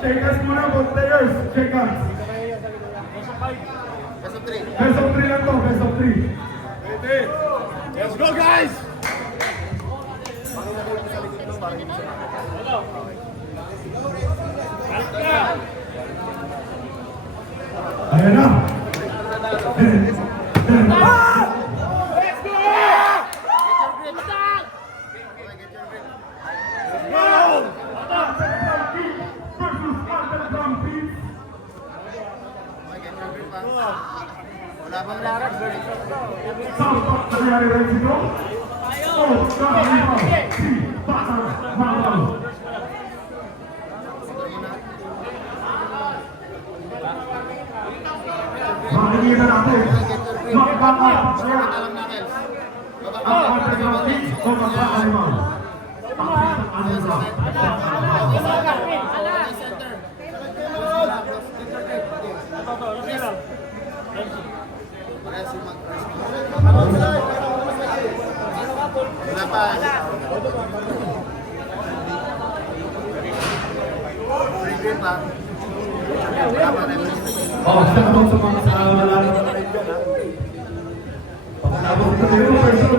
Check hands muna, both players. Check hands. Best of 3. Best of 3 lang to, best of 3. Let's go, guys! Ayan na. Wala bang larak? Sampak nangyari rin dito. Oh, kakalipa. Si Batang Mangal. Makikita natin. Magkakapagkaya. Ang kontrabangkit o magkakalimaw. Wala pa. Free pa. Wala pa rin. Oh, sa mga sa mga pagkabot ko yung person.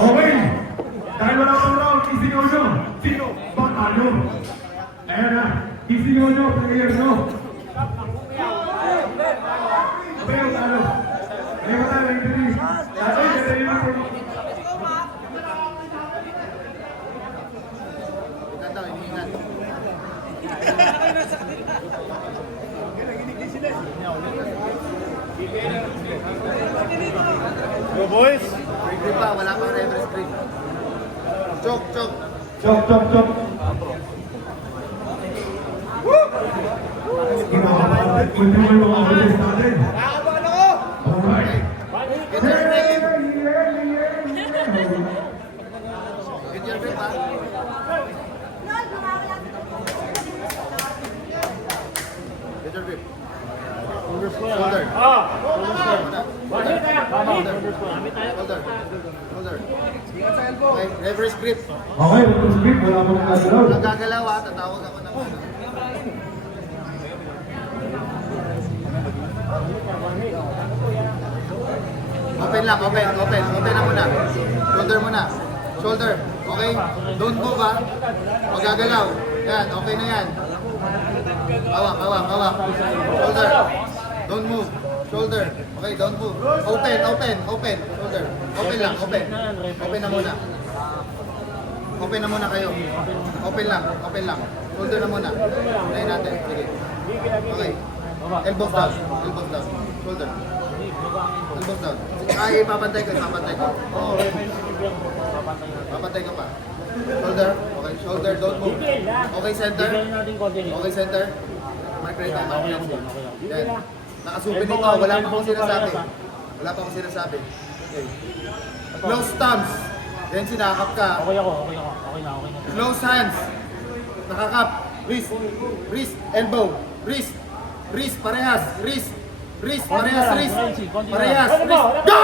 Okay. Dahil wala pang round, isigaw nyo. Sino? Batalo. Ayan na. Isigaw nyo, player nyo. Okay, yung talo. Ayaw na, victory. Dati, victory na po. Ito, iniingat. Go, boys! Free pa, wala pang referee screen. Choke, choke. Chok, chok, chok. Kunti mo yung mga audience natin. Alright. Get your grip. Get your grip, ha? Get your grip. Shoulder. Shoulder. Shoulder. Okay, reverse grip. Okay, ito script, wala pong nagagalaw. Huwag gagalaw, ha? Tatawag ako ng ano. Open lang, open. Open na muna. Shoulder muna. Shoulder. Okay? Don't move, ha? Huwag gagalaw. Yan, okay na yan. Hawak. Shoulder. Don't move. Shoulder. Okay, don't move. Open. Shoulder. Open lang, open. Open na muna. Open na muna kayo. Open lang. Shoulder na muna. Unahin natin. Sige. Okay. Elbows down. Shoulder. Elbows down. Ay, papantay ko. Oo. Papantay ka pa. Shoulder. Okay, shoulder. Don't move. Okay, center. Mark right hand. Yan. Nakasupin dito. Wala pa akong sinasabi. Okay. Close thumbs. Then sinakap ka. Okay na. Close hands. Nakakap. Wrist. Elbow. Wrist. Parehas. Wrist. Parehas. Go!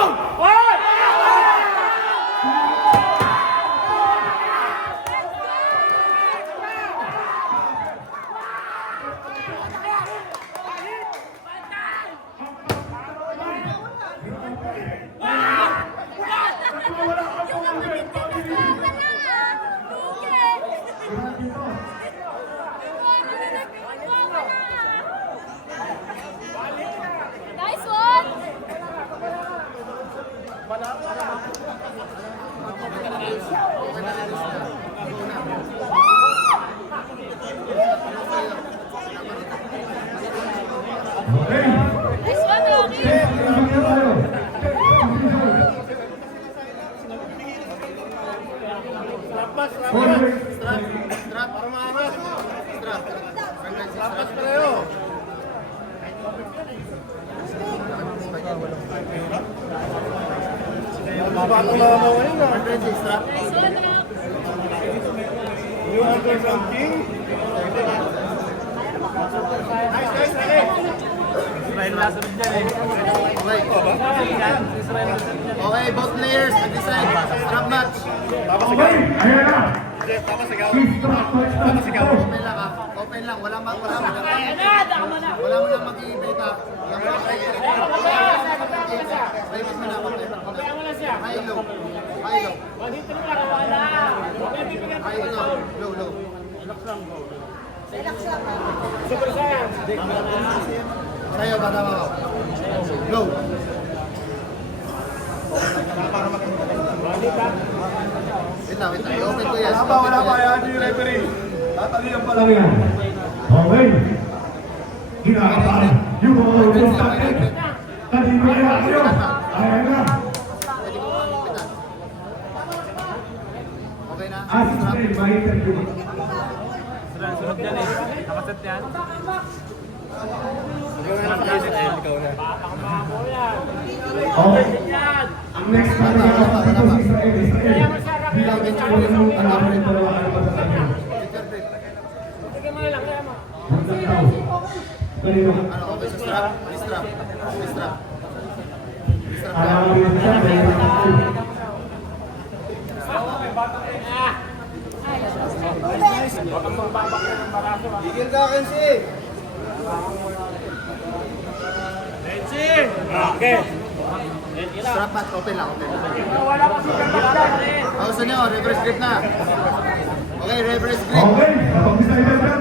Nice one! Okay. Nice one, Rocky! Tingnan tayo. Strap. Para maangat. Strap. Strap pareho. Batang lama ngayon, ah. Strap. Nice one, Rock! You under something? Okay, both players, nag-decide. Strap match. Okay, ayan na. Jeff, papasigaw. Distract touchdown. Open lang ha. Open lang. Wala mo lang mag-i-ibig ha. Private mo na. High low. High low. Low, low. Sa'yo, bata mo. Low. Wait lang. I-open ko yan. Wala pa yan, yung referee. Tatalihan pa lang. Lang yan. Okay. Kinakabahan. Yung mga utos natin. Kanina yan. Ayan na. Pwede ko kumitan. Okay na? Assistant, may interview. Okay. Ang next na ito si Israel. Bilang interview ng alam ng dalawa ang pagkakanya. Ano, okay sa strap? May strap. May strap. May strap ka. Alam mo siya, may interview. Bigil ka, Kenzie! Strap mat, open lang, open lang. Gusto nyo, reverse grip na. Okay, reverse grip. Okay, kapag decided na,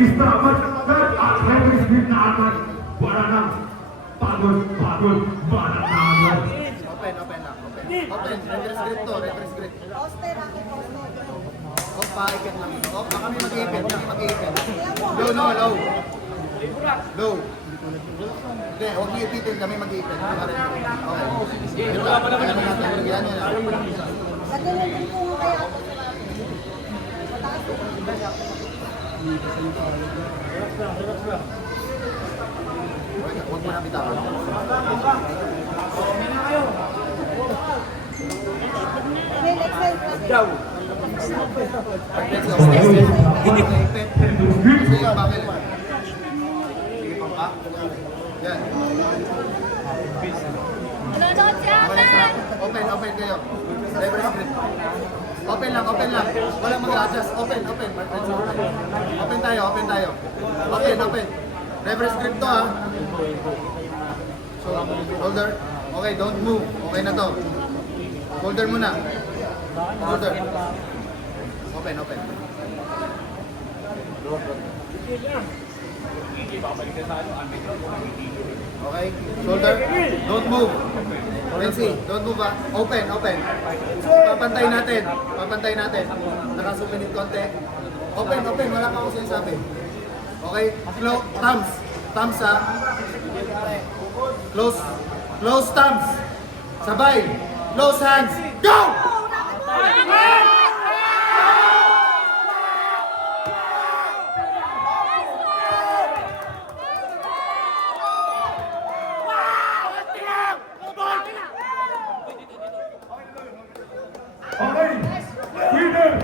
istramat na agad at referee grip na agad. Wala nang pagod, banat na agad. Open lang, open. Open, reverse grip to, reverse grip. Off, paikit lang. Off, baka may mag-iipit, Low, no, low. Low. Hindi, huwag niyo ipitin, kami mag-iipit. Okay. Ito, ano natin, yan. Huwag mo na bitawan. Yan. Nanonood si Ate. Open kayo. Reverse grip. Open lang. Walang mag-adjust. Open. Open tayo. Open. Reverse grip to ha. Shoulder. Okay, don't move. Okay na to. Shoulder muna. Shoulder. Open. Okay, shoulder. Don't move. Nancy, don't move ha. Open. Papantay natin. Nakasuminit konti. Open. Wala pa akong sinasabi. Okay, thumbs ha. Close thumbs. Sabay. Close hands. Go! Okay, winner!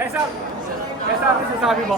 Cesar, ano sasabi mo?